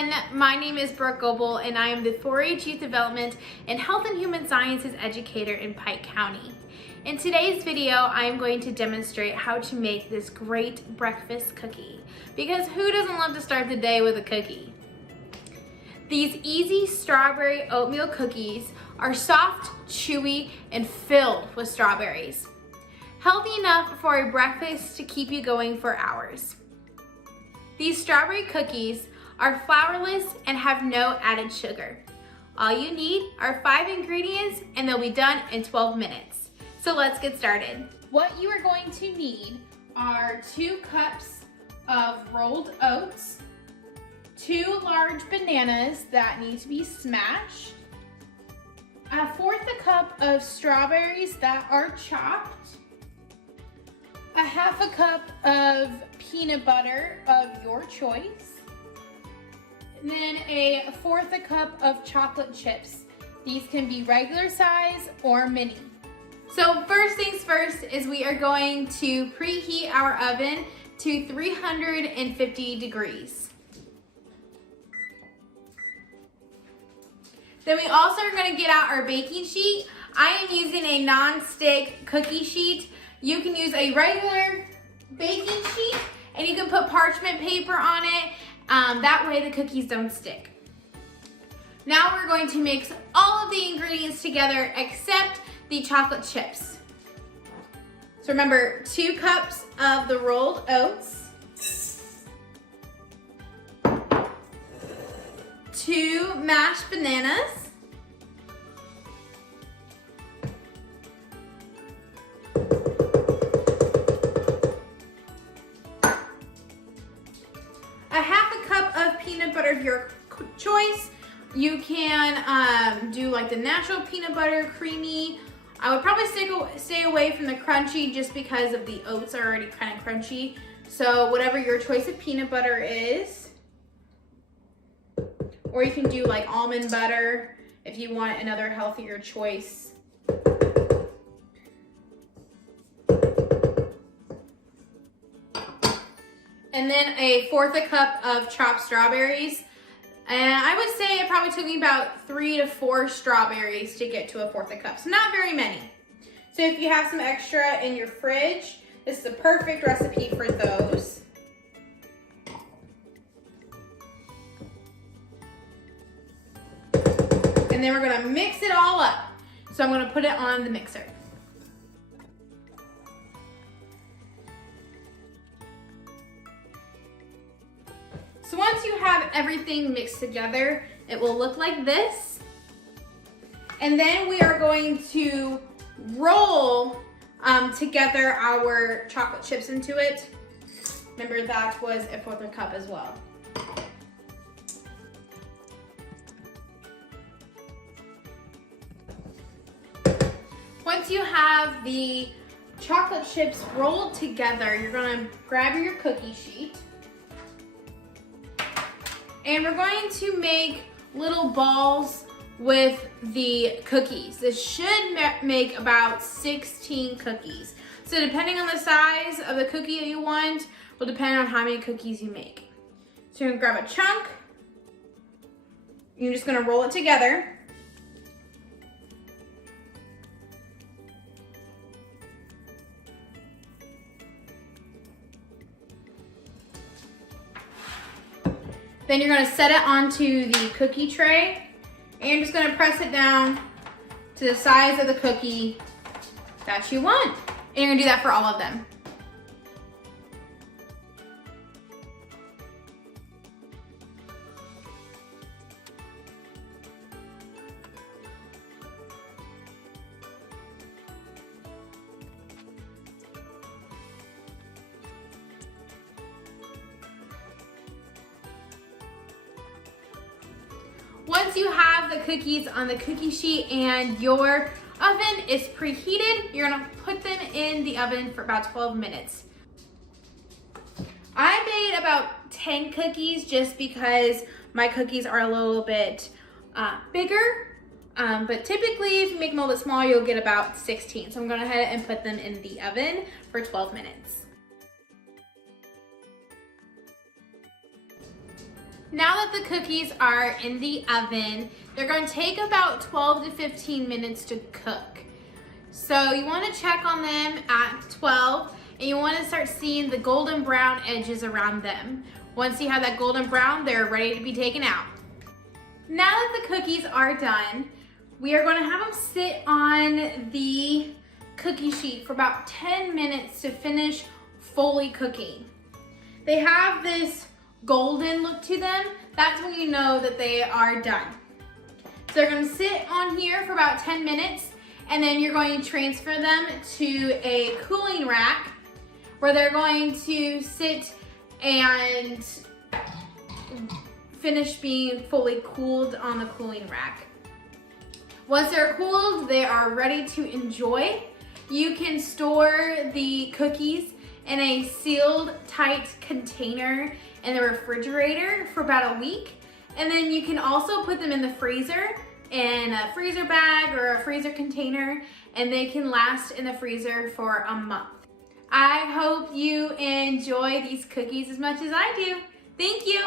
everyone, my name is Brooke Goebel and I am the 4-H Youth Development and Health and Human Sciences educator in Pike County. In today's video, I am going to demonstrate how to make this great breakfast cookie, because who doesn't love to start the day with a cookie? These easy strawberry oatmeal cookies are soft, chewy, and filled with strawberries. Healthy enough for a breakfast to keep you going for hours. These strawberry cookies are flourless and have no added sugar. All you need are 5 ingredients and they'll be done in 12 minutes. So let's get started. What you are going to need are 2 cups of rolled oats, 2 large bananas that need to be smashed, 1/4 cup of strawberries that are chopped, 1/2 cup of peanut butter of your choice, and then 1/4 cup of chocolate chips. These can be regular size or mini. So first things first is we are going to preheat our oven to 350 degrees. Then we also are going to get out our baking sheet. I am using a non-stick cookie sheet. You can use a regular baking sheet and you can put parchment paper on it. That way the cookies don't stick. Now we're going to mix all of the ingredients together except the chocolate chips. So remember, 2 cups of the rolled oats, 2 mashed bananas, 1/2 cup of peanut butter of your choice. You can do like the natural peanut butter, creamy. I would probably stay away from the crunchy just because of the oats are already kind of crunchy. So whatever your choice of peanut butter is. Or you can do like almond butter if you want another healthier choice. And then 1/4 cup of chopped strawberries. And I would say it probably took me about 3 to 4 strawberries to get to 1/4 cup. So not very many. So if you have some extra in your fridge, this is the perfect recipe for those. And then we're gonna mix it all up. So I'm gonna put it on the mixer. So once you have everything mixed together, it will look like this. And then we are going to roll together our chocolate chips into it. Remember, that was 1/4 cup as well. Once you have the chocolate chips rolled together, you're gonna grab your cookie sheet. And we're going to make little balls with the cookies. This should make about 16 cookies. So depending on the size of the cookie that you want, will depend on how many cookies you make. So you're gonna grab a chunk. You're just gonna roll it together. Then you're gonna set it onto the cookie tray and you're just gonna press it down to the size of the cookie that you want. And you're gonna do that for all of them. Once you have the cookies on the cookie sheet and your oven is preheated, you're gonna put them in the oven for about 12 minutes. I made about 10 cookies just because my cookies are a little bit bigger, but typically if you make them a little bit smaller, you'll get about 16. So I'm going to go ahead and put them in the oven for 12 minutes. Now that the cookies are in the oven, they're going to take about 12 to 15 minutes to cook. So you want to check on them at 12, and you want to start seeing the golden brown edges around them. Once you have that golden brown, they're ready to be taken out. Now that the cookies are done, we are going to have them sit on the cookie sheet for about 10 minutes to finish fully cooking. They have this golden look to them. That's when you know that they are done. So they're going to sit on here for about 10 minutes, and then you're going to transfer them to a cooling rack where they're going to sit and finish being fully cooled on the cooling rack. Once they're cooled, they are ready to enjoy. You can store the cookies in a sealed tight container in the refrigerator for about a week. And then you can also put them in the freezer in a freezer bag or a freezer container, and they can last in the freezer for a month. I hope you enjoy these cookies as much as I do. Thank you.